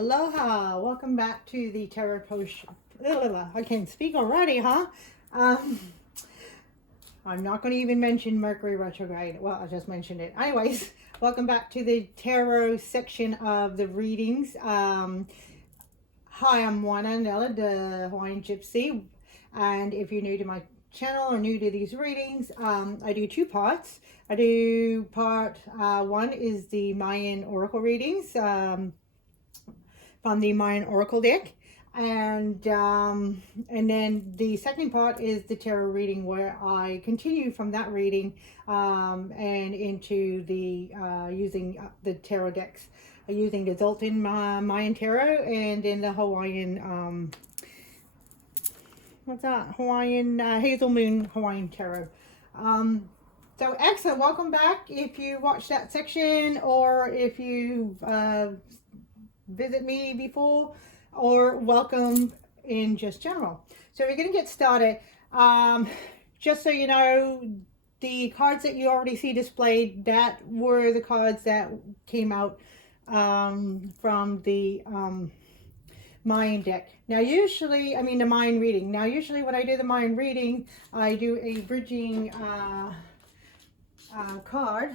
Aloha, welcome back to the Tarot Potion. I can't speak already, huh? I'm not going to even mention Mercury retrograde. Well, I just mentioned it. Anyways, welcome back to the tarot section of the readings. Hi, I'm Moana, Anela, the Hawaiian Gypsy. And if you're new to my channel or new to these readings, I do two parts. I do part one is the Mayan Oracle readings. From the Mayan Oracle deck, and then the second part is the tarot reading, where I continue from that reading and into the using the tarot decks, using the Zoltan Mayan tarot and in the Hawaiian Hawaiian Hazel Moon Hawaiian tarot. So excellent, welcome back if you watched that section, or if you visit me before, or welcome in just general. So we're going to get started. Just so you know, the cards that you already see displayed, that were the cards that came out from the Mayan deck. Now usually, the Mayan reading. Now usually when I do the Mayan reading, I do a bridging card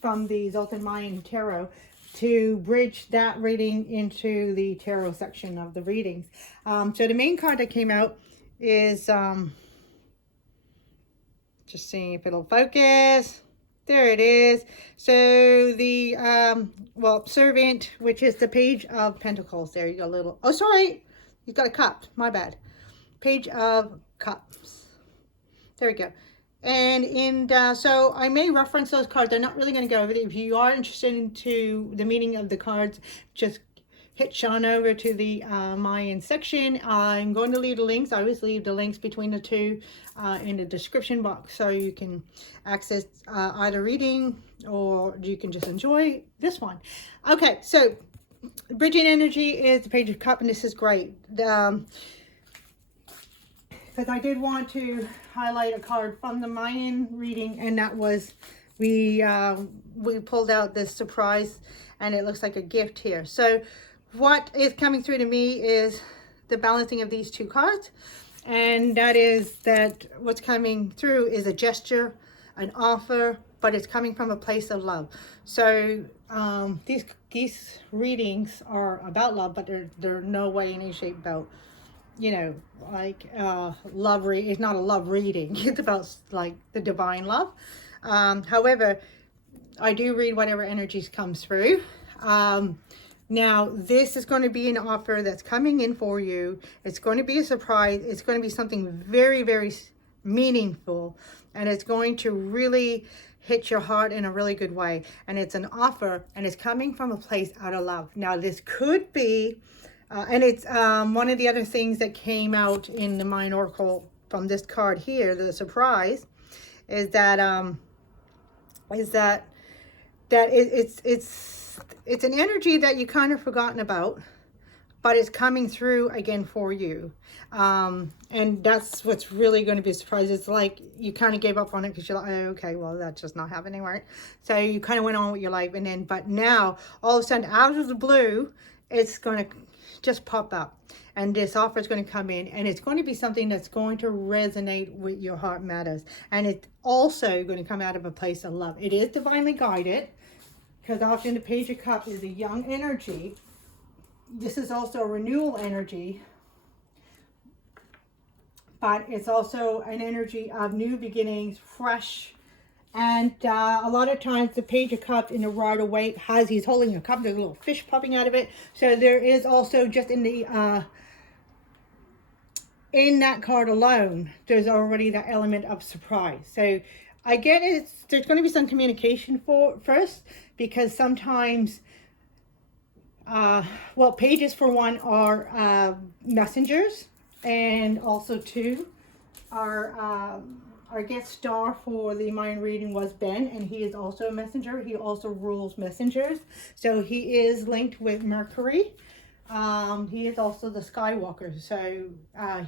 from the Zoltan Mayan tarot, to bridge that reading into the tarot section of the readings. So the main card that came out is, just seeing if it'll focus. There it is. So the, Servant, which is the Page of Pentacles. There you go, little, oh, sorry, you've got a cup, my bad. Page of Cups. There we go. And so I may reference those cards. I'm not really going to go over it. If you are interested into the meaning of the cards, just hit Sean over to the Mayan section. I'm going to leave the links. I always leave the links between the two in the description box, so you can access either reading, or you can just enjoy this one. Okay, so bridging energy is the Page of Cup, and this is great. Because I did want to highlight a card from the Mayan reading, and that was, we pulled out this surprise, and it looks like a gift here. So what is coming through to me is the balancing of these two cards, and that is that what's coming through is a gesture, an offer, but it's coming from a place of love. So these readings are about love, but they're no way in any shape about, love it's not a love reading. It's about like the divine love. However, I do read whatever energies comes through. Now this is going to be an offer that's coming in for you. It's going to be a surprise. It's going to be something very, very meaningful, and it's going to really hit your heart in a really good way. And it's an offer, and it's coming from a place out of love. Now this could be and it's one of the other things that came out in the Mayan Oracle from this card here, the surprise, is that it's an energy that you kind of forgotten about, but it's coming through again for you. And that's what's really going to be a surprise. It's like you kind of gave up on it because you're like, oh, okay, well, that's just not happening, right? So you kind of went on with your life, and then, but now all of a sudden, out of the blue, it's going to just pop up, and this offer is going to come in, and it's going to be something that's going to resonate with your heart matters, and it's also going to come out of a place of love. It is divinely guided, because often the Page of Cups is a young energy. This is also a renewal energy, but it's also an energy of new beginnings, fresh. And a lot of times the Page of Cups in the Rider Waite he's holding a cup, there's a little fish popping out of it. So there is also just in the in that card alone, there's already that element of surprise. So I get it, there's going to be some communication first, because sometimes pages for one are messengers, and also two are our guest star for the Mayan reading was Ben, and he is also a messenger. He also rules messengers, so he is linked with Mercury. He is also the Skywalker, so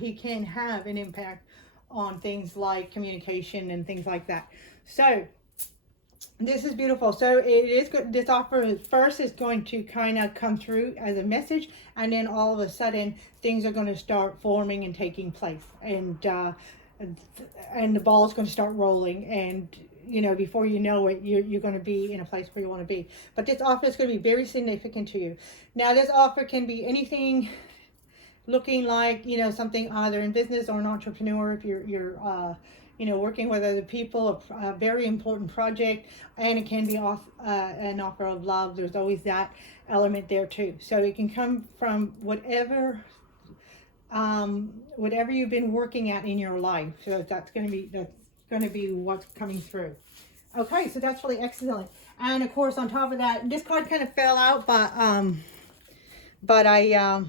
he can have an impact on things like communication and things like that. So This is beautiful. So it is good. This offer first is going to kind of come through as a message, and then all of a sudden things are going to start forming and taking place, and the ball is going to start rolling, and you know, before you know it, you're going to be in a place where you want to be. But this offer is going to be very significant to you. Now, this offer can be anything looking like, you know, something either in business or an entrepreneur, if you're you know, working with other people, a very important project, and it can be an offer of love. There's always that element there too. So it can come from whatever you've been working at in your life. So that's going to be what's coming through. Okay, so that's really excellent. And of course, on top of that, this card kind of fell out, but I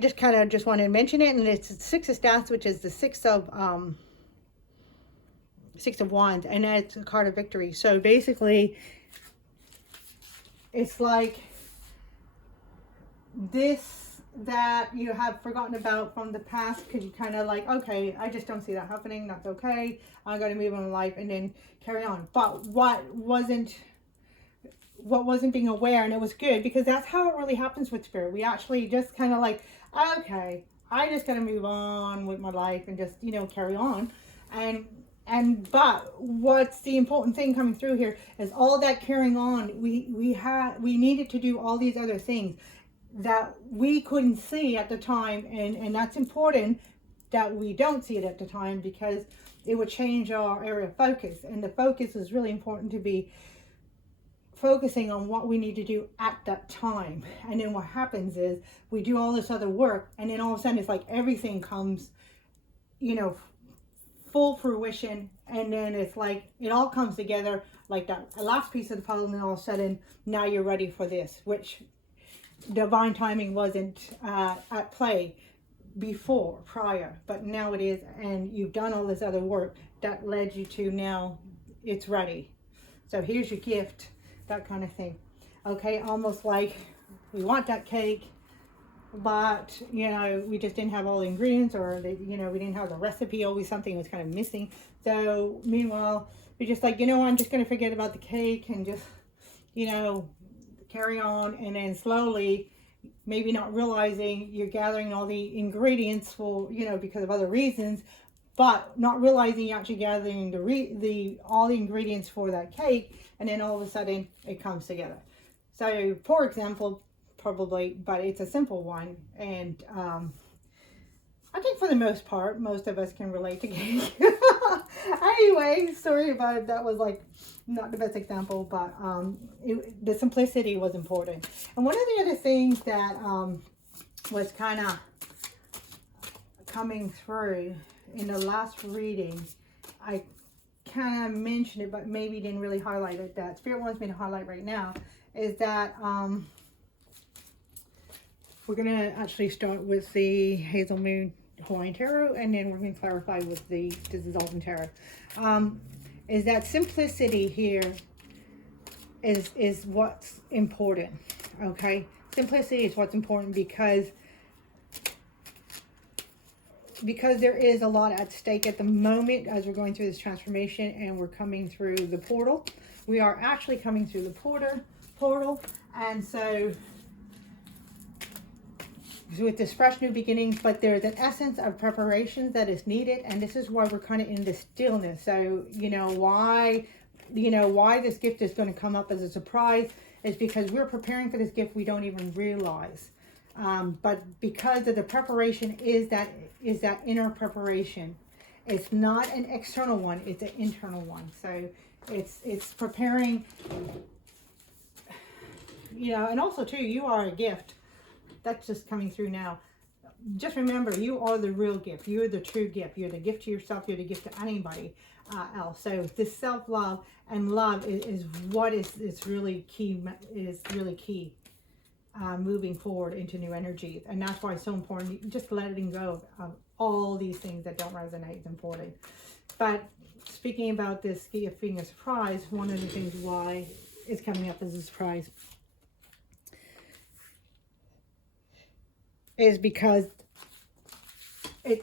just kind of just wanted to mention it, and it's the Six of Staffs, which is the Six of Wands, and that's a card of victory. So basically, it's like this that you have forgotten about from the past, because you kind of like, okay, I just don't see that happening. That's okay. I got to move on in life and then carry on. But what wasn't being aware, and it was good, because that's how it really happens with spirit. We actually just kind of like, okay, I just got to move on with my life and just, you know, carry on. But what's the important thing coming through here is all that carrying on. We needed to do all these other things that we couldn't see at the time, and that's important that we don't see it at the time, because it would change our area of focus, and the focus is really important to be focusing on what we need to do at that time. And then what happens is we do all this other work, and then all of a sudden it's like everything comes, you know, full fruition, and then it's like it all comes together like that last piece of the puzzle, and then all of a sudden now you're ready for this, which divine timing wasn't at play prior, but now it is, and you've done all this other work that led you to now it's ready. So here's your gift, that kind of thing. Okay, almost like we want that cake, but you know, we just didn't have all the ingredients, or you know, we didn't have the recipe. Always something was kind of missing. So meanwhile, we're just like, you know, I'm just going to forget about the cake and just, you know, carry on. And then slowly, maybe not realizing you're gathering all the ingredients for, you know, because of other reasons, but not realizing you're actually gathering all the ingredients for that cake, and then all of a sudden it comes together. So for example, probably, but it's a simple one, and I think for the most part, most of us can relate to cake. Anyway, sorry about it. That was like not the best example, but the simplicity was important. And one of the other things that was kind of coming through in the last reading, I kind of mentioned it, but maybe didn't really highlight it, that Spirit wants me to highlight right now, is that we're going to actually start with the Hazel Moon Hawaiian Tarot, and then we're going to clarify with the Dissolving Tarot. Is that simplicity here is what's important, okay? Simplicity is what's important, because there is a lot at stake at the moment as we're going through this transformation, and we're coming through the portal. We are actually coming through the portal, and so with this fresh new beginning, but there's an essence of preparation that is needed, and this is why we're kind of in this stillness. So why this gift is going to come up as a surprise is because we're preparing for this gift we don't even realize. But because of the preparation is that inner preparation. It's not an external one, it's an internal one. So it's preparing, and also too, you are a gift. That's just coming through now. Just remember, you are the real gift. You're the true gift. You're the gift to yourself. You're the gift to anybody else. So this self-love and love is what is really key. Is really key. Moving forward into new energies, and that's why it's so important. Just letting go of all these things that don't resonate is important. But speaking about this gift being a surprise, one of the things why it's coming up as a surprise is because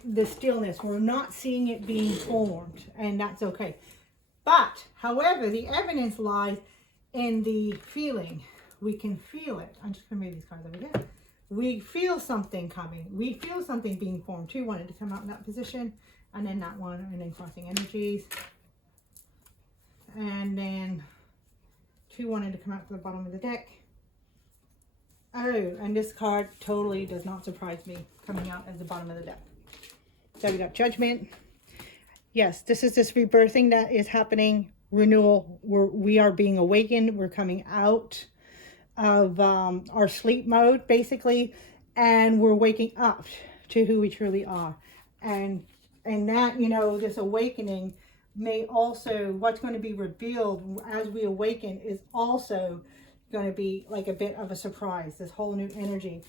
the stillness, we're not seeing it being formed, and that's okay. But, however, the evidence lies in the feeling. We can feel it. I'm just going to move these cards over here. We feel something coming. We feel something being formed. 2 wanted to come out in that position. And then that one. And then crossing energies. And then 2 wanted to come out to the bottom of the deck. Oh, and this card totally does not surprise me coming out at the bottom of the deck. So we got Judgment. Yes, this is this rebirthing that is happening. Renewal. We are being awakened. We're coming out of our sleep mode, basically. And we're waking up to who we truly are. And that, you know, this awakening may also, what's going to be revealed as we awaken is also going to be like a bit of a surprise. This whole new energy.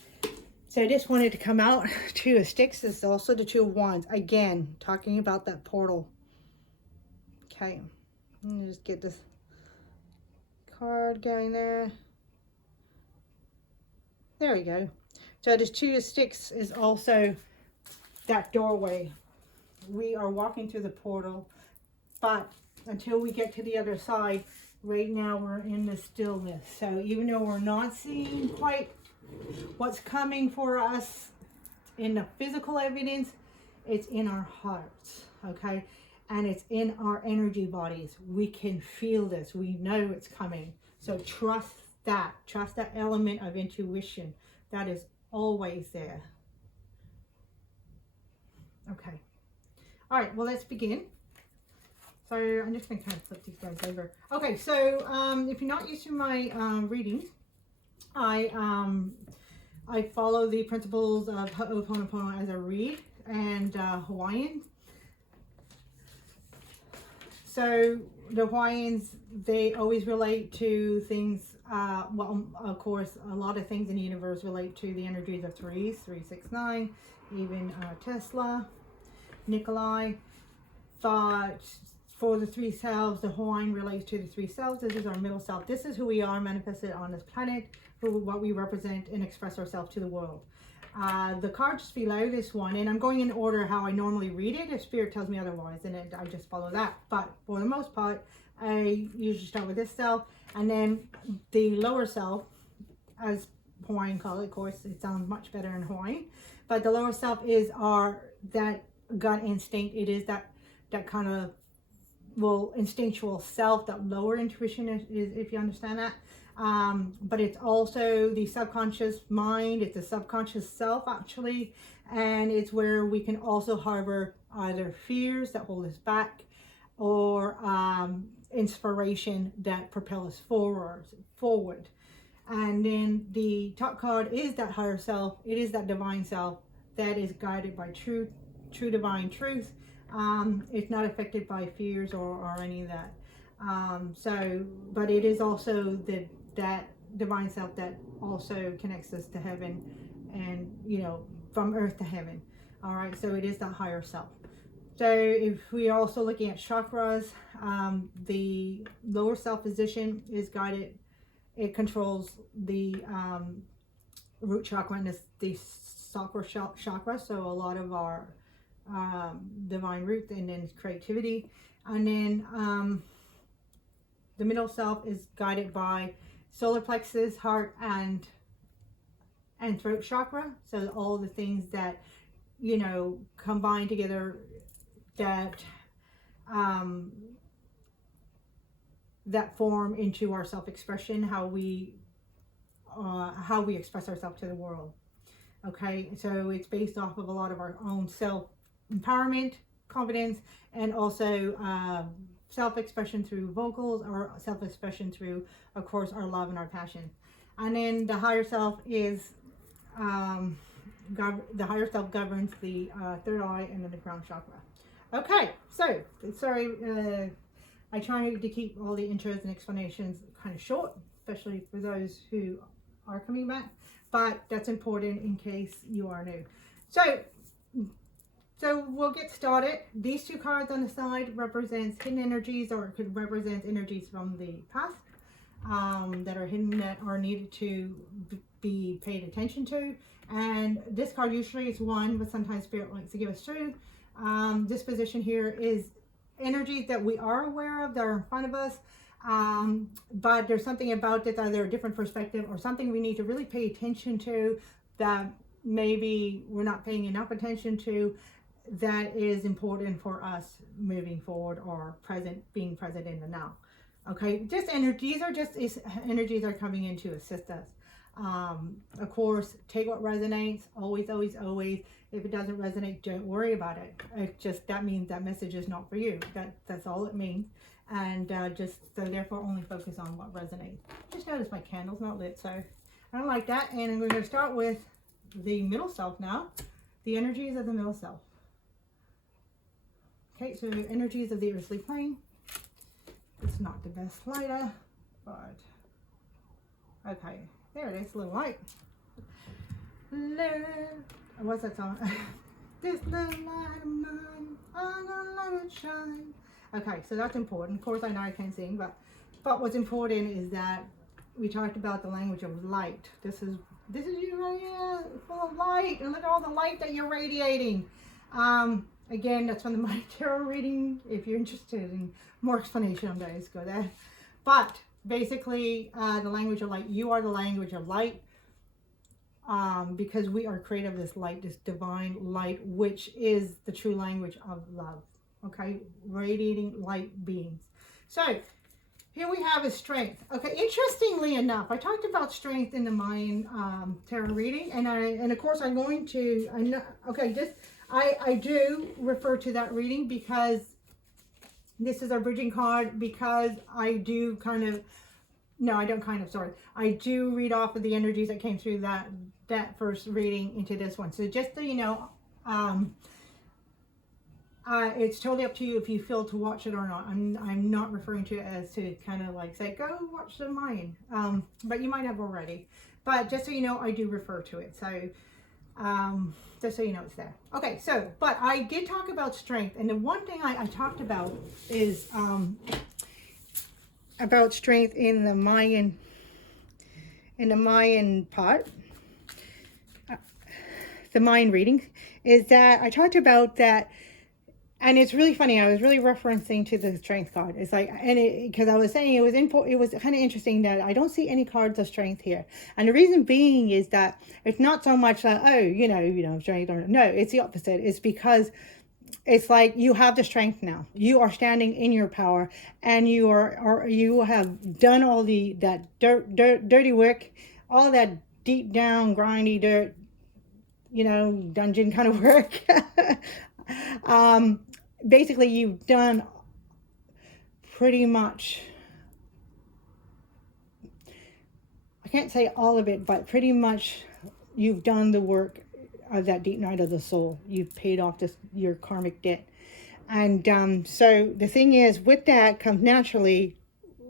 So I just wanted to come out. 2 of Sticks is also the 2 of Wands. Again, talking about that portal. Okay. Let me just get this card going there. There we go. So this 2 of Sticks is also that doorway. We are walking through the portal. But until we get to the other side, right now we're in the stillness. So even though we're not seeing quite what's coming for us in the physical evidence, it's in our hearts, okay? And it's in our energy bodies. We can feel this. We know it's coming. So trust that. Trust that element of intuition. That is always there. Okay. All right, well, let's begin. So I'm just going to kind of flip these guys over. Okay, so if you're not used to my readings, I follow the principles of Ho'o Pono Pono as I read, and Hawaiian. So the Hawaiians, they always relate to things, well, of course, a lot of things in the universe relate to the energies of 3s, 3, 6, 9, even Tesla, Nikolai. But for the 3 selves, the Hawaiian relates to the 3 selves. This is our middle self. This is who we are manifested on this planet, for what we represent and express ourselves to the world. The cards below this one, and I'm going in order how I normally read it. If Spirit tells me otherwise, then I just follow that. But for the most part, I usually start with this self, and then the lower self, as Hawaiian call it. Of course, it sounds much better in Hawaiian. But the lower self is that gut instinct. It is that kind of, well, instinctual self, that lower intuition is, if you understand that. But it's also the subconscious mind. It's the subconscious self, actually. And it's where we can also harbor either fears that hold us back, or inspiration that propel us forward. And then the top card is that higher self. It is that divine self that is guided by true divine truth. It's not affected by fears or any of that. But it is also that divine self that also connects us to heaven, and, you know, from earth to heaven. All right, so it is that higher self. So if we are also looking at chakras, the lower self position is guided. It controls the root chakra and the sacral chakra. So a lot of our divine root, and then creativity. And then the middle self is guided by solar plexus, heart, and throat chakra. So all the things that, you know, combine together, that that form into our self-expression, how we express ourselves to the world. Okay, so it's based off of a lot of our own self-empowerment, confidence, and also self-expression through vocals, or self-expression through, of course, our love and our passion. And then the higher self is the higher self governs the third eye and then the crown chakra. Okay, so sorry, I try to keep all the intros and explanations kind of short, especially for those who are coming back, but that's important in case you are new. So we'll get started. These 2 cards on the side represents hidden energies, or it could represent energies from the past that are hidden, that are needed to be paid attention to. And this card usually is 1, but sometimes Spirit likes to give us 2. This position here is energies that we are aware of that are in front of us. But there's something about it, either a different perspective or something we need to really pay attention to that maybe we're not paying enough attention to, that is important for us moving forward or being present in the now. Okay, just energies are just energies are coming in to assist us. Of course, take what resonates, always, always, always. If it doesn't resonate, don't worry about it. It just, that means that message is not for you. That's all it means. And just, so therefore only focus on what resonates. Just notice my candle's not lit, so I don't like that. And we're going to start with the middle self now. The energies of the middle self. Okay, so energies of the earthly plane. It's not the best lighter, but okay, there it is, a little light. What's that song? This little light of mine, I'm gonna let it shine. Okay, so that's important. Of course, I know I can't sing, but what's important is that we talked about the language of light. This is you right here, full of light, and look at all the light that you're radiating. Again, that's from the Mayan Tarot reading. If you're interested in more explanation on that, go there. But basically, the language of light, you are the language of light, because we are created of this light, this divine light, which is the true language of love. Okay, radiating light beings. So here we have is strength. Okay, interestingly enough, I talked about strength in the Mayan tarot reading, and of course I'm going to. I do refer to that reading because this is our bridging card, because I do I do read off of the energies that came through that first reading into this one. So just so you know, it's totally up to you if you feel to watch it or not. I'm not referring to it as to kind of like say, go watch the Mayan, but you might have already. But just so you know, I do refer to it. So just so you know it's there. Okay, so, but I did talk about strength, and the one thing I talked about is about strength in the Mayan part, the Mayan reading, is that I talked about that. And it's really funny. I was really referencing to the strength card. It's like, because I was saying it was kind of interesting that I don't see any cards of strength here. And the reason being is that it's not so much like, oh, strength or no. It's the opposite. It's because it's like you have the strength now. You are standing in your power, and you have done all that dirty work, all that deep down grindy dirt, dungeon kind of work. Basically you've done pretty much, I can't say all of it, but pretty much you've done the work of that deep night of the soul. You've paid off your karmic debt. And so the thing is, with that comes naturally,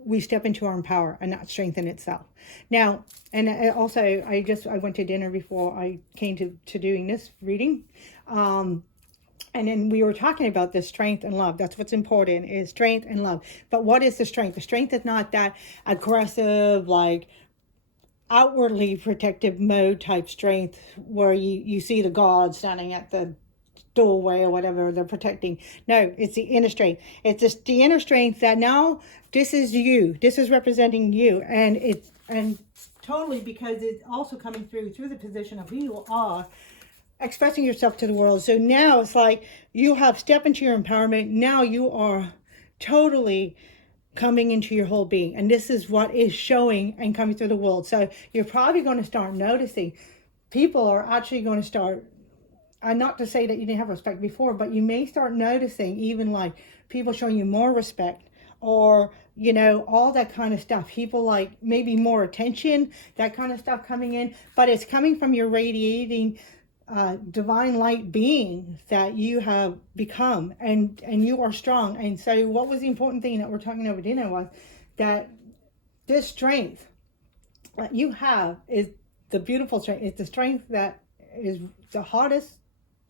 we step into our own power, and that strength in itself. Now, and also, I went to dinner before I came to doing this reading. And then we were talking about this strength and love. That's what's important, is strength and love. But what is the strength? The strength is not that aggressive, like outwardly protective mode type strength where you see the god standing at the doorway or whatever they're protecting. No, it's the inner strength. It's just the inner strength that now this is you. This is representing you. And totally, because it's also coming through the position of who you are, expressing yourself to the world. So now it's like you have stepped into your empowerment. Now you are totally coming into your whole being, and this is what is showing and coming through the world. So you're probably going to start noticing people are actually going to start, and not to say that you didn't have respect before, but you may start noticing even like people showing you more respect, or all that kind of stuff. People like maybe more attention, that kind of stuff coming in, but it's coming from your radiating divine light being that you have become, and you are strong. And so what was the important thing that we're talking over dinner was that this strength that you have is the beautiful strength. It's the strength that is the hardest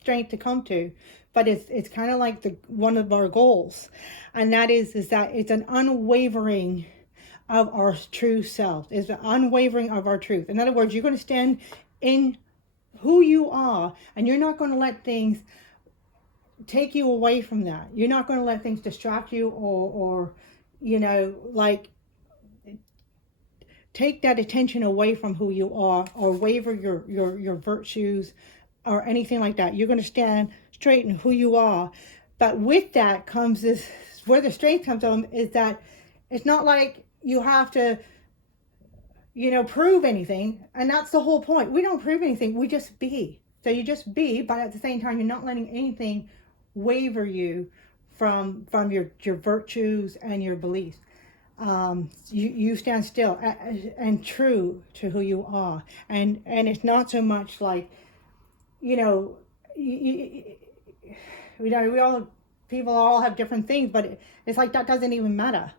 strength to come to, but it's kind of like one of our goals, and that is that it's an unwavering of our true self. It's an unwavering of our truth. In other words, you're going to stand in who you are, and you're not going to let things take you away from that. You're not going to let things distract you or you know, like take that attention away from who you are or waver your virtues or anything like that. You're going to stand straight in who you are. But with that comes this, where the strength comes from is that it's not like you have to, you know, prove anything. And that's the whole point. We don't prove anything. We just be. So you just be, but at the same time, you're not letting anything waver you from your virtues and your beliefs. You stand still and true to who you are. And it's not so much like, you know, people all have different things, but it's like that doesn't even matter.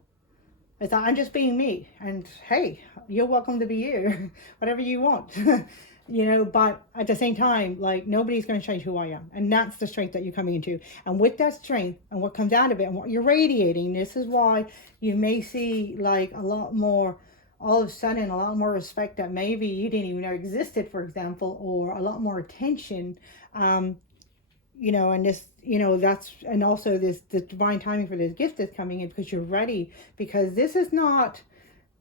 It's like, I'm just being me, and hey, you're welcome to be you, whatever you want, you know. But at the same time, like, nobody's going to change who I am, and that's the strength that you're coming into. And with that strength and what comes out of it and what you're radiating, this is why you may see like a lot more, all of a sudden, a lot more respect that maybe you didn't even know existed, for example, or a lot more attention. You know, and this, you know, that's, and also this divine timing for this gift that's coming in because you're ready, because this is not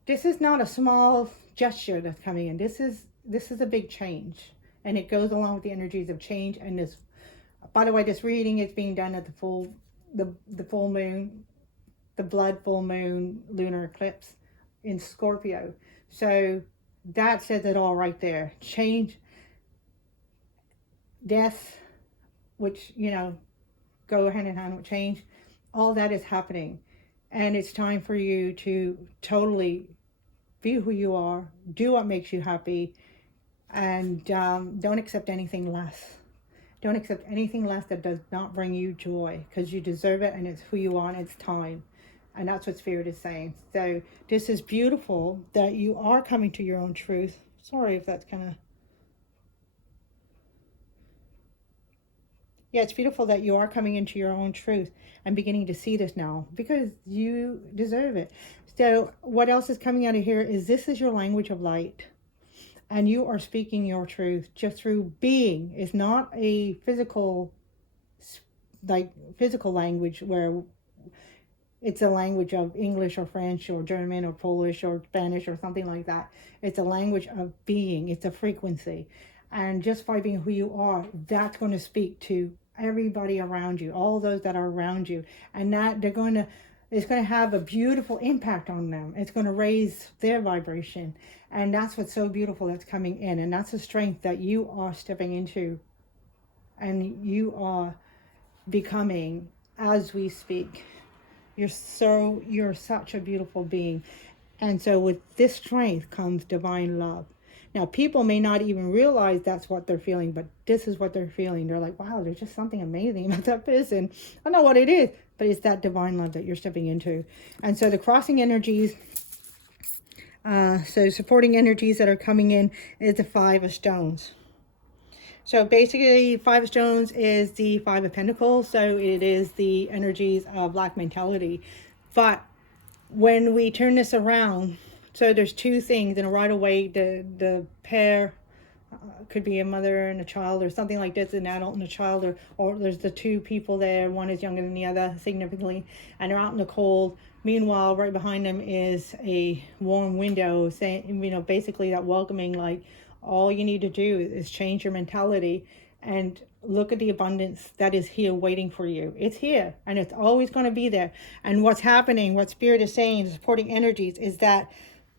a small gesture that's coming in. This is a big change, and it goes along with the energies of change. And this, by the way, this reading is being done at the full moon, the blood full moon lunar eclipse in Scorpio. So that says it all right there. Change, death, which, you know, go hand in hand with change, all that is happening. And it's time for you to totally be who you are, do what makes you happy, and don't accept anything less. Don't accept anything less that does not bring you joy, because you deserve it, and it's who you are, and it's time. And that's what Spirit is saying. So this is beautiful that you are coming to your own truth. Sorry if that's kind of... Yeah, it's beautiful that you are coming into your own truth and beginning to see this now, because you deserve it. So what else is coming out of here is this is your language of light, and you are speaking your truth just through being. It's not a physical language where it's a language of English or French or German or Polish or Spanish or something like that. It's a language of being. It's a frequency. And just by being who you are, that's going to speak to everybody around you, all those that are around you, and that it's going to have a beautiful impact on them. It's going to raise their vibration, and that's what's so beautiful that's coming in, and that's the strength that you are stepping into, and you are becoming as we speak. You're such a beautiful being, and so with this strength comes divine love. Now, people may not even realize that's what they're feeling, but this is what they're feeling. They're like, wow, there's just something amazing about that person. I don't know what it is, but it's that divine love that you're stepping into. And so the crossing energies, so supporting energies that are coming in is the Five of Stones. So basically, Five of Stones is the Five of Pentacles. So it is the energies of lack mentality. But when we turn this around, so there's two things, and right away the pair could be a mother and a child or something like this, an adult and a child, or there's the two people there, one is younger than the other significantly, and they're out in the cold. Meanwhile, right behind them is a warm window saying, you know, basically that welcoming, like, all you need to do is change your mentality and look at the abundance that is here waiting for you. It's here, and it's always going to be there. And what's happening, what Spirit is saying, supporting energies, is that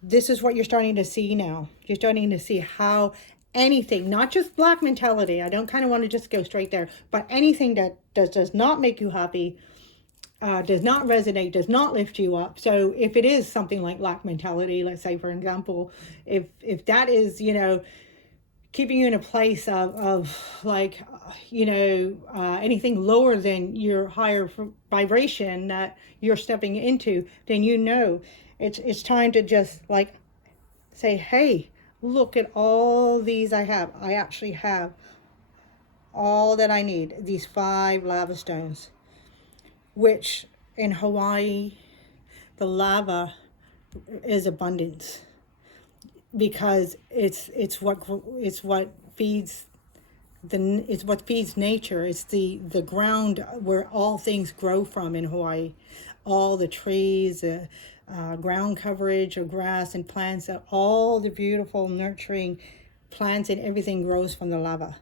this is what you're starting to see now. You're starting to see how anything, not just black mentality, I don't kind of want to just go straight there, but anything that does not make you happy, does not resonate, does not lift you up. So if it is something like lack mentality, let's say, for example, if that is, you know, keeping you in a place of like, you know, anything lower than your higher vibration that you're stepping into, then you know it's time to just like say, hey, look at all these I have. I actually have all that I need. These 5 lava stones, which in Hawaii, the lava is abundance, because it's what feeds it's what feeds nature. It's the ground where all things grow from in Hawaii. All the trees, ground coverage of grass and plants, all the beautiful nurturing plants and everything grows from the lava.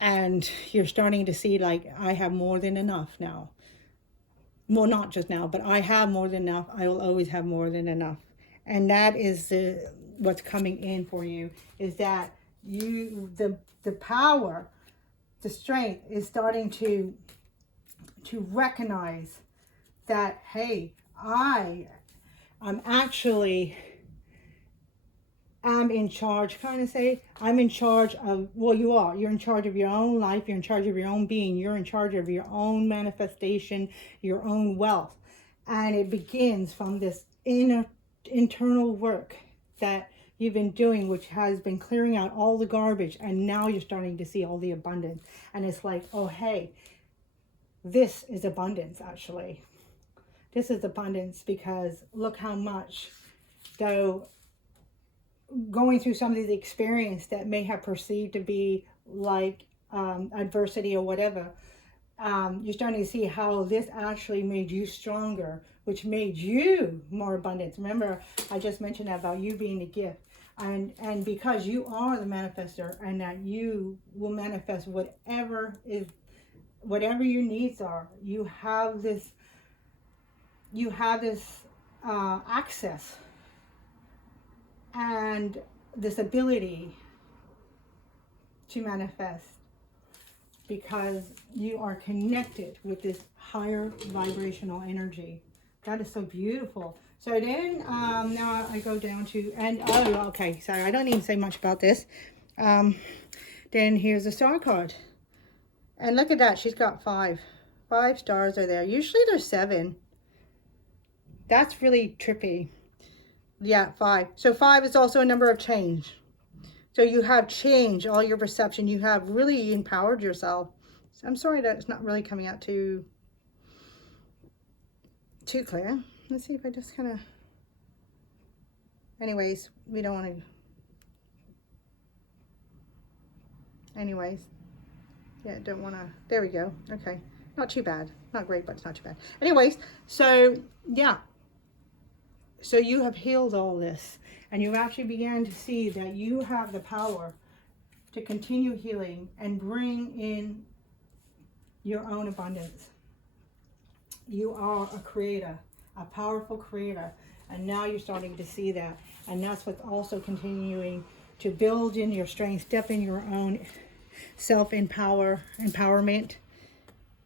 And you're starting to see, like, I have more than enough now. Well, not just now, but I have more than enough. I will always have more than enough. And that is what's coming in for you, is that the power, the strength is starting to recognize that, hey, I'm actually am in charge, kind of say. I'm in charge of, well, you are. You're in charge of your own life. You're in charge of your own being. You're in charge of your own manifestation, your own wealth. And it begins from this internal work that you've been doing, which has been clearing out all the garbage. And now you're starting to see all the abundance. And it's like, oh, hey, this is abundance, actually. This is abundance, because look how much, though, going through some of the experience that may have perceived to be like adversity or whatever, you're starting to see how this actually made you stronger, which made you more abundant. Remember, I just mentioned about you being the gift, and because you are the manifester, and that you will manifest whatever your needs are. You have this access and this ability to manifest, because you are connected with this higher vibrational energy. That is so beautiful. So then now I go down to, and oh, okay, sorry, I don't even say much about this. Then here's the star card, and look at that, she's got 5 stars are there. Usually there's 7. That's really trippy. Yeah, 5. So 5 is also a number of change. So you have changed all your perception. You have really empowered yourself. So I'm sorry that it's not really coming out too clear. Let's see if I just kind of... Anyways, we don't want to... Anyways. Yeah, don't want to... There we go. Okay. Not too bad. Not great, but it's not too bad. Anyways, so yeah. So you have healed all this, and you actually began to see that you have the power to continue healing and bring in your own abundance. You are a creator, a powerful creator, and now you're starting to see that. And that's what's also continuing to build in your strength, step in your own empowerment,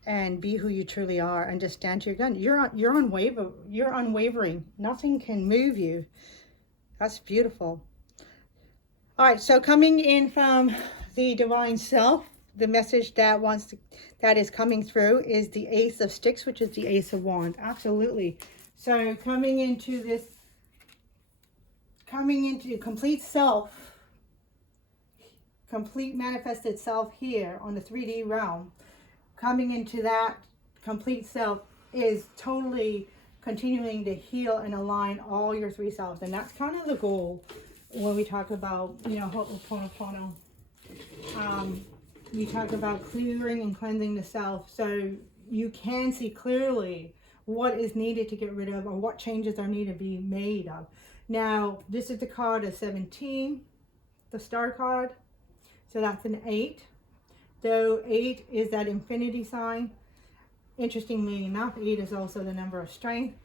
and be who you truly are, and just stand to your gun. You're unwavering. Nothing can move you. That's beautiful. All right, so coming in from the divine self, the message that is coming through is the Ace of Sticks, which is the Ace of Wands. Absolutely. So coming into complete self, complete manifested self here on the 3D realm. Coming into that complete self is totally continuing to heal and align all your 3 selves. And that's kind of the goal when we talk about, Ho'o Pono Pono. We talk about clearing and cleansing the self, so you can see clearly what is needed to get rid of, or what changes are needed to be made of. Now, this is the card of 17, the star card. So that's an 8. Though 8 is that infinity sign. Interestingly enough, 8 is also the number of strength.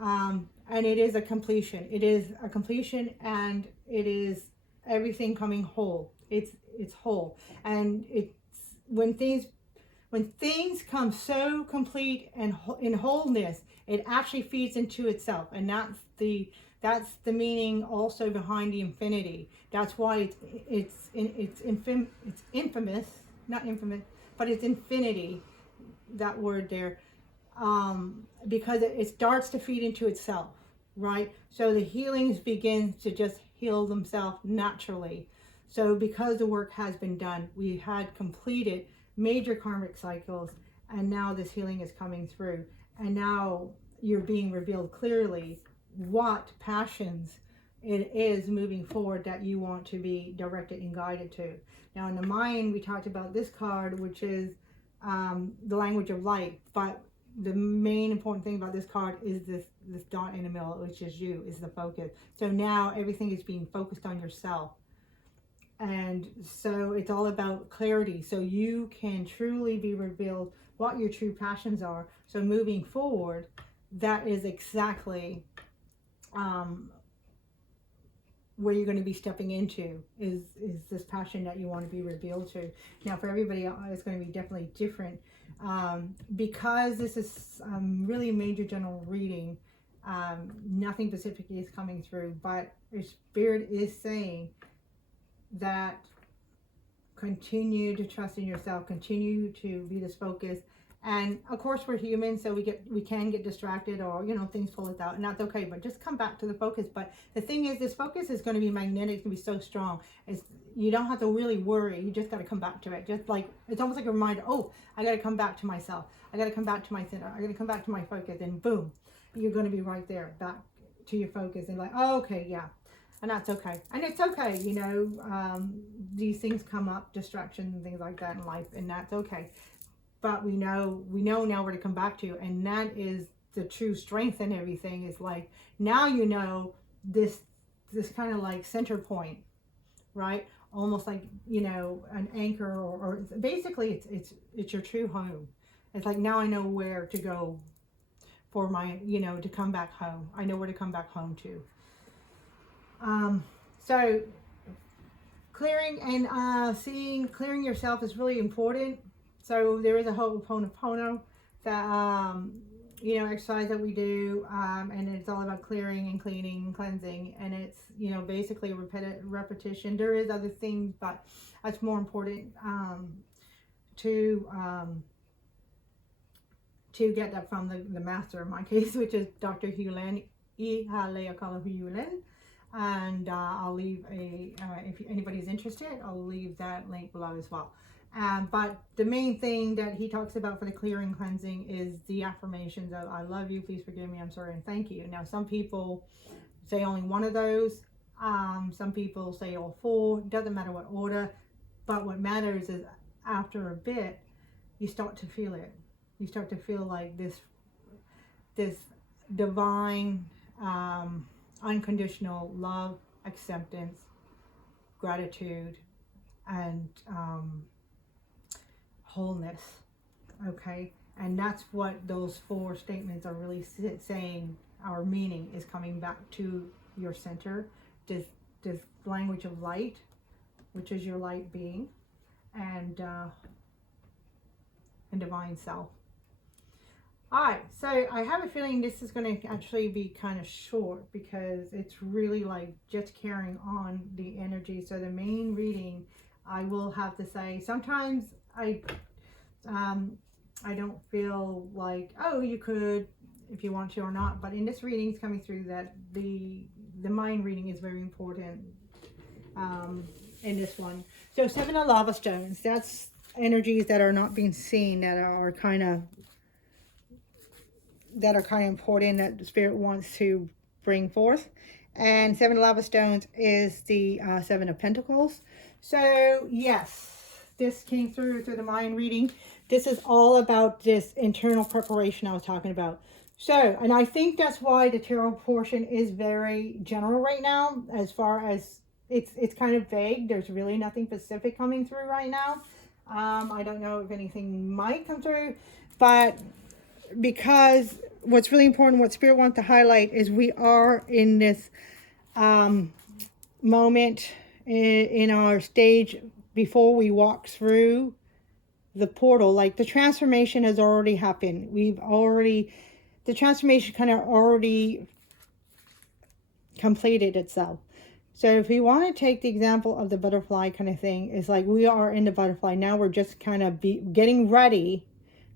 And it is a completion. It is a completion, and it is everything coming whole. It's whole. And it's when things come so complete and in wholeness, it actually feeds into itself. And that's the meaning also behind the infinity. That's why it's infamous. Not infamous, but it's infinity, that word there, because it starts to feed into itself, right? So the healings begin to just heal themselves naturally. So because the work has been done, we had completed major karmic cycles, and now this healing is coming through. And now you're being revealed clearly what passions it is moving forward that you want to be directed and guided to. Now in the mind, we talked about this card, which is the language of light, but the main important thing about this card is this dot in the middle, which is you, is the focus. So now everything is being focused on yourself. And so it's all about clarity, so you can truly be revealed what your true passions are. So moving forward, that is exactly where you're going to be stepping into, is this passion that you want to be revealed to. Now for everybody it's going to be definitely different, because this is really a major general reading. Nothing specific is coming through, but your spirit is saying that continue to trust in yourself, continue to be this focus. And of course we're human, so we can get distracted, or things pull us out, and that's okay, but just come back to the focus. But the thing is, this focus is going to be magnetic, it's going to be so strong. You don't have to really worry, you just got to come back to it. Just like, it's almost like a reminder, oh, I got to come back to myself, I got to come back to my center, I got to come back to my focus, and boom, you're going to be right there, back to your focus, and like, oh, okay, yeah. And that's okay. And it's okay, these things come up, distractions and things like that in life, and that's okay. But we know now where to come back to, and that is the true strength in everything. Is like, now this kind of like center point, right? Almost like an anchor, or basically it's your true home. It's like, now I know where to go for my to come back home. I know where to come back home to. So clearing and clearing yourself is really important. So there is a Ho'o Pono Pono that exercise that we do, and it's all about clearing and cleaning and cleansing, and it's basically a repetition. There is other things, but it's more important to get that from the master in my case, which is Dr. Hew Len, Ihaleakala Hew Len. And I'll leave if anybody's interested, I'll leave that link below as well. But the main thing that he talks about for the clearing cleansing is the affirmations of I love you, please forgive me, I'm sorry, and thank you. Now some people say only one of those, some people say all four. It doesn't matter what order, but what matters is after a bit you start to feel it. You start to feel like this divine unconditional love, acceptance, gratitude, and wholeness. Okay, and that's what those four statements are really saying. Our meaning is coming back to your center, this language of light, which is your light being, and divine self. Alright, so I have a feeling this is going to actually be kind of short, because it's really like just carrying on the energy. So the main reading, I will have to say, sometimes I don't feel like, oh, you could if you want to or not, but in this reading it's coming through that the mind reading is very important in this one. So 7 of lava stones, that's energies that are not being seen, that are kind of important, that the spirit wants to bring forth. And 7 lava stones is the 7 of pentacles. So yes, this came through the mind reading. This is all about this internal preparation I was talking about. So, and I think that's why the tarot portion is very general right now, as far as it's kind of vague. There's really nothing specific coming through right now. I don't know if anything might come through, but because what's really important, what Spirit wants to highlight, is we are in this moment in our stage before we walk through the portal. Like the transformation has already happened. The transformation kind of already completed itself. So if we want to take the example of the butterfly kind of thing, it's like we are in the butterfly. Now we're just kind of getting ready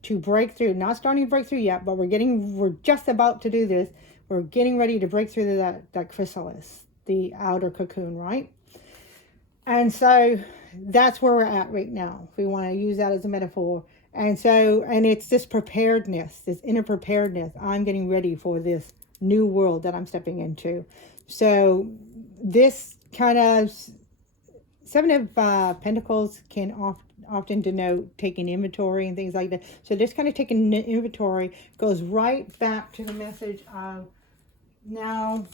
to break through. Not starting to break through yet, but we're just about to do this. We're getting ready to break through that chrysalis, the outer cocoon, right? And so that's where we're at right now, if we want to use that as a metaphor. And so, and it's this preparedness, this inner preparedness. I'm getting ready for this new world that I'm stepping into. So this kind of Seven of Pentacles can often denote taking inventory and things like that. So this kind of taking inventory goes right back to the message of now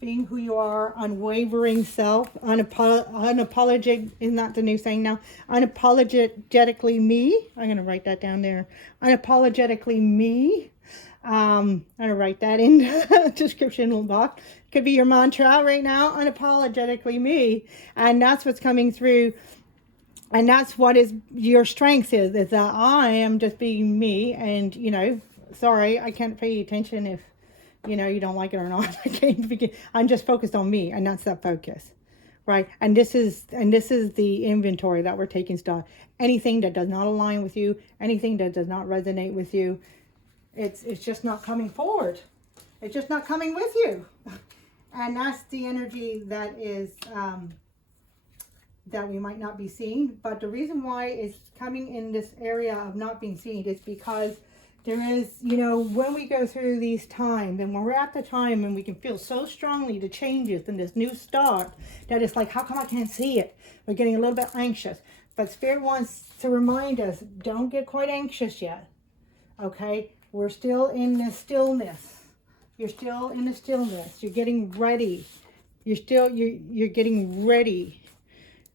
being who you are, unwavering self, unapologetic, isn't that the new saying now? Unapologetically me. I'm going to write that down there. Unapologetically me. I'm going to write that in the description box. Could be your mantra right now, unapologetically me. And that's what's coming through. And that's what is your strength is that I am just being me. And, you know, sorry, I can't pay attention if, you know, you don't like it or not. I'm just focused on me, and that's that focus, right? And this is the inventory that we're taking stock. Anything that does not align with you, anything that does not resonate with you, it's just not coming forward. It's just not coming with you. And that's the energy that is that we might not be seeing. But the reason why it's coming in this area of not being seen is because there is, you know, when we go through these times and when we're at the time and we can feel so strongly the changes and this new start that it's like, how come I can't see it? We're getting a little bit anxious. But Spirit wants to remind us, don't get quite anxious yet. Okay? We're still in the stillness. You're still in the stillness. You're getting ready. You're getting ready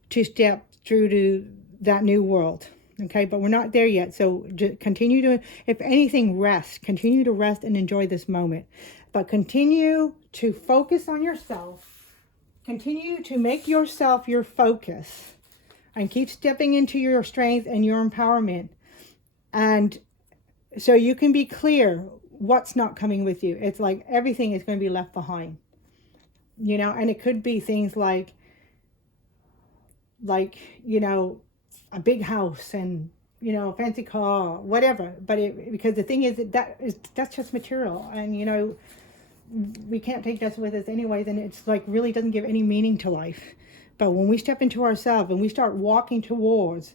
to step through to that new world. Okay, but we're not there yet. So just continue to, if anything, rest. Continue to rest and enjoy this moment. But continue to focus on yourself. Continue to make yourself your focus. And keep stepping into your strength and your empowerment. And so you can be clear what's not coming with you. It's like everything is going to be left behind. You know, and it could be things like, you know, a big house and, you know, a fancy car, whatever. But because the thing is that's just material. And, you know, we can't take this with us anyways. And it's like really doesn't give any meaning to life. But when we step into ourselves and we start walking towards,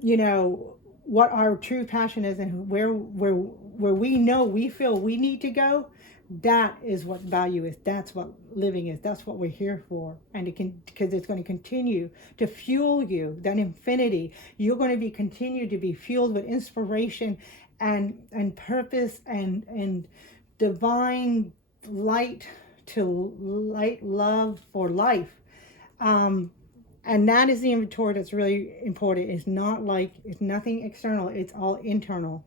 you know, what our true passion is and where we know we feel we need to go, that is what value is. That's what living is. That's what we're here for. And it can, because it's going to continue to fuel you, that infinity. You're going to be continue to be fueled with inspiration and purpose and divine light to light love for life. And that is the inventory that's really important. It's not like, it's nothing external. It's all internal.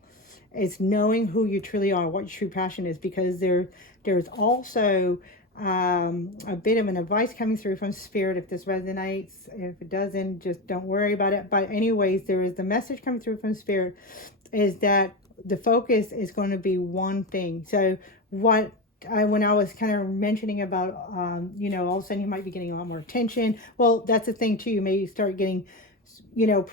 It's knowing who you truly are, what your true passion is, because there's also a bit of an advice coming through from Spirit. If this resonates, if it doesn't, just don't worry about it. But anyways, there is the message coming through from Spirit is that the focus is going to be one thing. So when I was kind of mentioning about, you know, all of a sudden you might be getting a lot more attention. Well, that's the thing too. You may start getting, you know,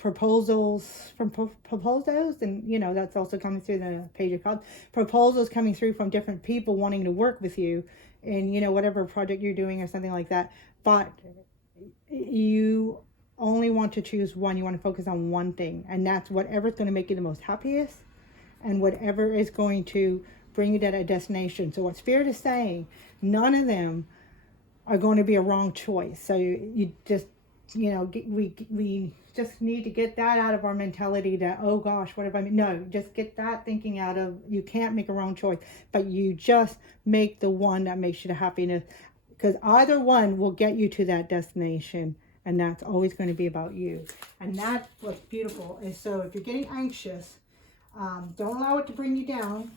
proposals from proposals, and you know that's also coming through the page of cards. Proposals coming through from different people wanting to work with you in, you know, whatever project you're doing or something like that. But you only want to choose one. You want to focus on one thing, and that's whatever's going to make you the most happiest, and whatever is going to bring you to that destination. So what Spirit is saying, none of them are going to be a wrong choice. So you just, you know, we just need to get that out of our mentality that, oh gosh, what if I mean? No, just get that thinking out of, you can't make a wrong choice, but you just make the one that makes you the happiness, because either one will get you to that destination, and that's always going to be about you. And that's what's beautiful is, so if you're getting anxious, don't allow it to bring you down.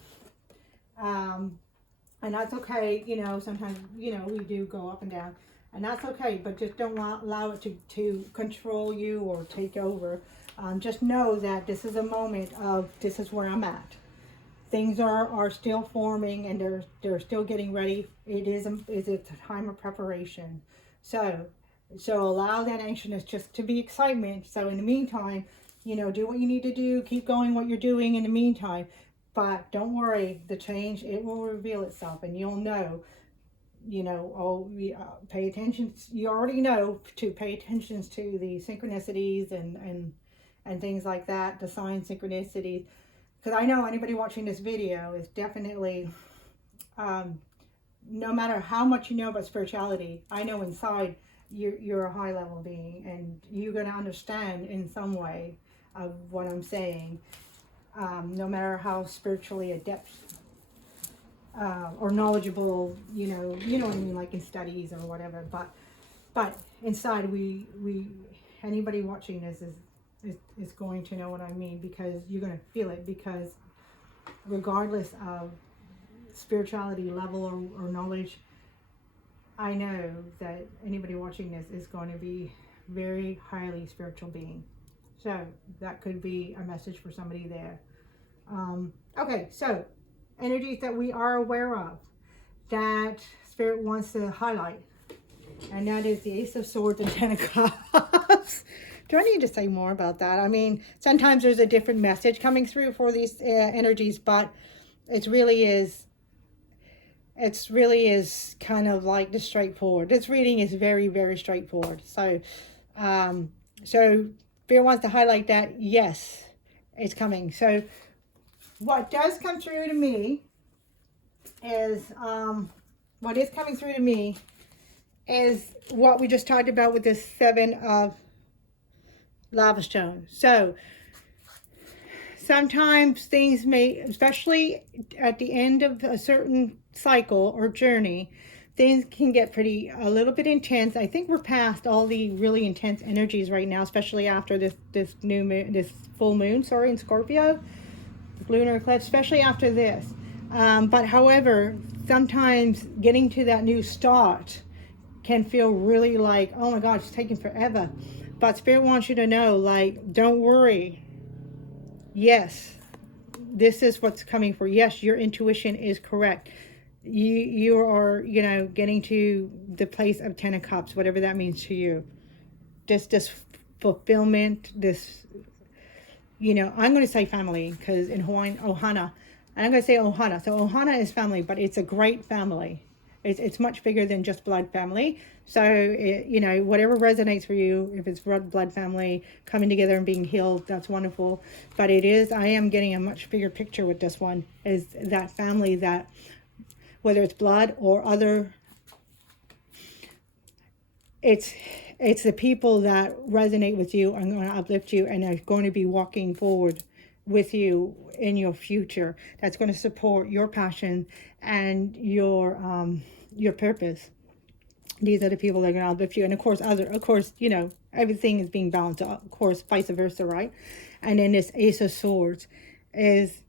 And that's okay. You know, sometimes, you know, we do go up and down. And that's okay, but just don't allow it to control you or take over. Just know that this is a moment of, this is where I'm at. Things are still forming and they're still getting ready. It is a time of preparation. So allow that anxiousness just to be excitement. So in the meantime, you know, do what you need to do. Keep going what you're doing in the meantime. But don't worry, the change, it will reveal itself, and you'll know. You know, pay attention. You already know to pay attention to the synchronicities and things like that, the sign synchronicities. Because I know anybody watching this video is definitely no matter how much you know about spirituality, I know inside you're a high level being, and you're going to understand in some way of what I'm saying, no matter how spiritually adept or knowledgeable, you know what I mean, like in studies or whatever. But inside, we anybody watching this is going to know what I mean, because you're going to feel it, because regardless of spirituality level or knowledge, I know that anybody watching this is going to be very highly spiritual being. So that could be a message for somebody there. Okay, so energies that we are aware of that Spirit wants to highlight, and that is the Ace of Swords and Ten of Cups. Do I need to say more about that? I mean, sometimes there's a different message coming through for these energies, but it really is kind of like the straightforward. This reading is very, very straightforward. So, so Spirit wants to highlight that, yes, it's coming. So what does come through to me is, what is coming through to me is what we just talked about with this 7 of lava stone. So sometimes things may, especially at the end of a certain cycle or journey, things can get a little bit intense. I think we're past all the really intense energies right now, especially after this full moon, in Scorpio, lunar eclipse, especially after this. But however, sometimes getting to that new start can feel really like, oh my God, it's taking forever. But Spirit wants you to know, like, don't worry. Yes, this is what's coming for. Yes, your intuition is correct. You are, getting to the place of 10 of Cups, whatever that means to you. This fulfillment, this, I'm going to say family, because in Hawaiian, ohana, and I'm going to say ohana. So ohana is family, but it's a great family. It's much bigger than just blood family. So, whatever resonates for you, if it's blood family coming together and being healed, that's wonderful. But I am getting a much bigger picture with this one, is that family that, whether it's blood or other, it's the people that resonate with you and going to uplift you and are going to be walking forward with you in your future. That's going to support your passion and your purpose. These are the people that are going to uplift you. And of course, everything is being balanced, of course, vice versa, right? And then this Ace of Swords is,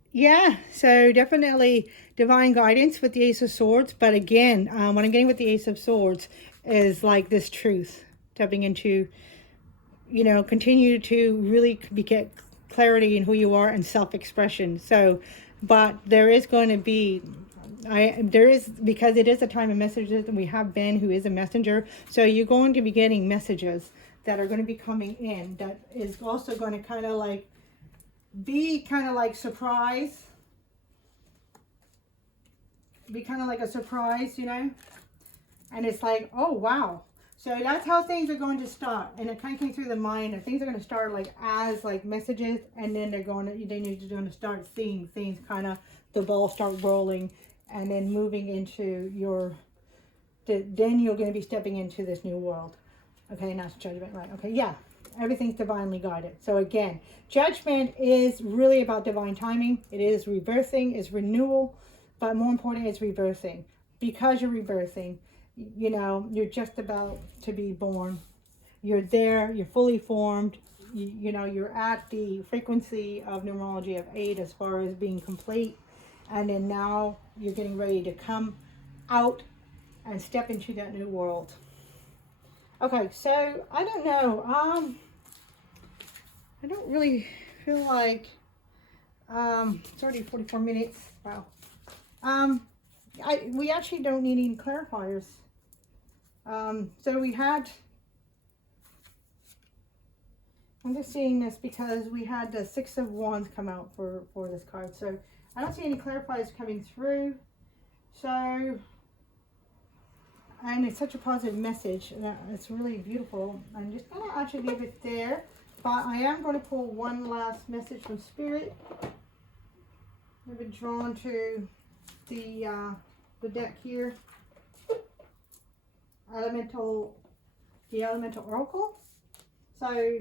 so definitely divine guidance with the Ace of Swords. But again, what I'm getting with the Ace of Swords is like this truth, stepping into, continue to really get clarity in who you are and self-expression. So, but there is going to be, because it is a time of messages, and we have Ben, who is a messenger. So you're going to be getting messages that are going to be coming in that is also going to be kind of like surprise. Be kind of like a surprise, and it's like, oh wow. So that's how things are going to start. And it kind of came through the mind, and things are going to start as messages, and then they're going to start seeing things the ball start rolling, and then moving into then you're going to be stepping into this new world. Okay, now it's judgment, right? Okay, yeah, everything's divinely guided. So again, judgment is really about divine timing. It is rebirthing, it's renewal, but more important, it's rebirthing. Because you're rebirthing, you're just about to be born. You're there, you're fully formed. You're at the frequency of numerology of 8 as far as being complete. And then now you're getting ready to come out and step into that new world. Okay, so I don't know. I don't really feel like it's already 44 minutes. Wow. We actually don't need any clarifiers. So we had, I'm just seeing this because we had the 6 of Wands come out for this card. So I don't see any clarifiers coming through. So, and it's such a positive message. It's really beautiful. I'm just going to actually leave it there. But I am going to pull one last message from Spirit. I've been drawn to the deck here. the elemental oracle. So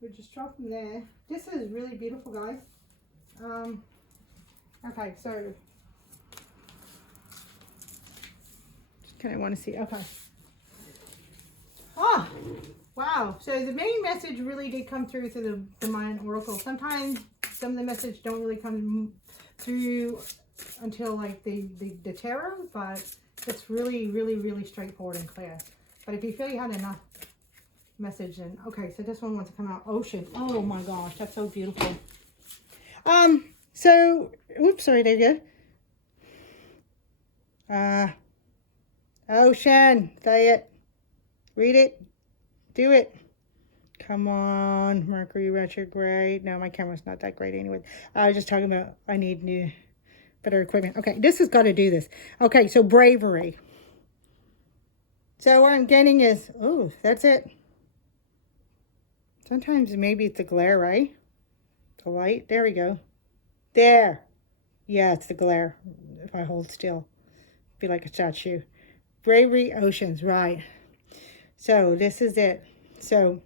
we just drop them there. This is really beautiful, guys. Okay, so kind of want to see. Okay. Oh, wow. So the main message really did come through the Mayan Oracle. Sometimes some of the message don't really come through until like the tarot, but it's really, really, really straightforward and clear. But if you feel you had enough message, then okay. So this one wants to come out. Ocean. Oh my gosh, that's so beautiful. So, oops, sorry, there you go. Ocean, say it. Read it. Do it. Come on, Mercury retrograde. No, my camera's not that great anyway. I was just talking about I need new, better equipment. Okay, this has got to do this. Okay, so bravery. So what I'm getting is, oh, that's it. Sometimes maybe it's the glare, right? The light. There we go. There. Yeah, it's the glare. If I hold still, be like a statue. Bravery, oceans, right. So this is it. So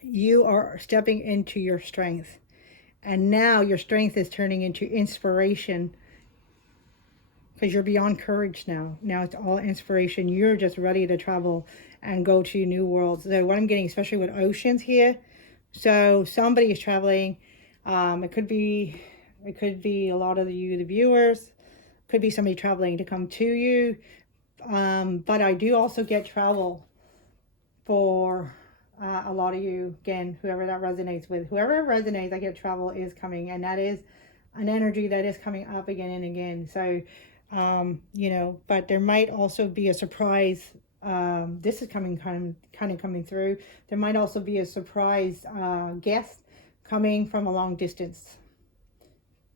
you are stepping into your strength. And now your strength is turning into inspiration. Because you're beyond courage now. Now it's all inspiration. You're just ready to travel and go to new worlds. So what I'm getting, especially with oceans here. So somebody is traveling. It could be a lot of you, the viewers. Could be somebody traveling to come to you. But I do also get travel for a lot of you. Again, whoever that resonates with. Whoever resonates, I get travel is coming. And that is an energy that is coming up again and again. So, you know, but there might also be a surprise. This is kind of coming through. There might also be a surprise guest coming from a long distance.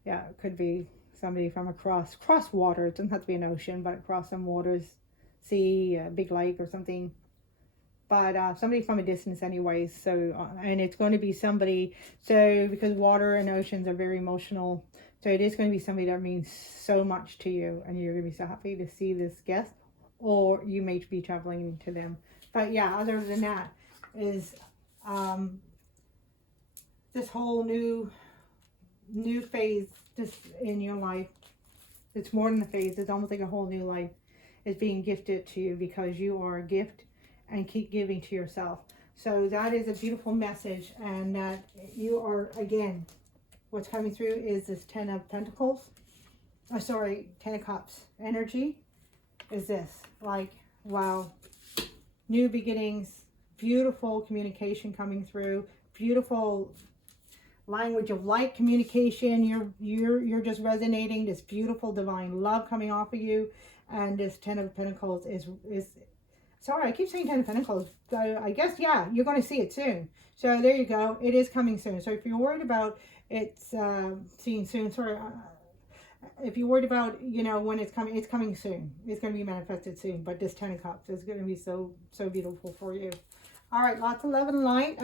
Yeah, it could be somebody from across water. It doesn't have to be an ocean, but across some waters, sea, a big lake or something. But somebody from a distance anyways. So, and it's going to be somebody, so because water and oceans are very emotional, so it is going to be somebody that means so much to you, and you're going to be so happy to see this guest, or you may be traveling to them. But yeah, other than that is this whole new phase just in your life. It's more than a phase. It's almost like a whole new life is being gifted to you, because you are a gift, and keep giving to yourself. So that is a beautiful message, and that you are, again, what's coming through is this 10 of Pentacles. Oh, sorry, 10 of Cups energy is this. Like, wow, new beginnings, beautiful communication coming through, beautiful language of light communication. You're just resonating this beautiful divine love coming off of you. And this 10 of Pentacles is sorry, I keep saying 10 of Pentacles. So I guess, yeah, you're going to see it soon. So there you go. It is coming soon. So if you're worried about it's seeing soon, sorry, if you're worried about, you know, when it's coming soon. It's going to be manifested soon. But this 10 of Cups is going to be so beautiful for you. All right, lots of love and light.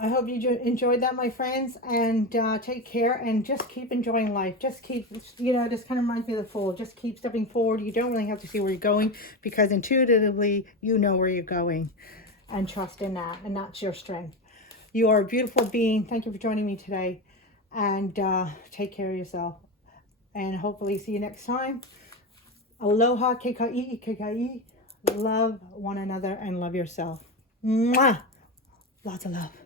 I hope you enjoyed that, my friends, and take care, and just keep enjoying life. Just keep, you know, this kind of reminds me of the Fool. Just keep stepping forward. You don't really have to see where you're going, because intuitively you know where you're going, and trust in that, and that's your strength. You are a beautiful being. Thank you for joining me today, and take care of yourself, and hopefully see you next time. Aloha, kekai, kekai. Love one another and love yourself. Mwah! Lots of love.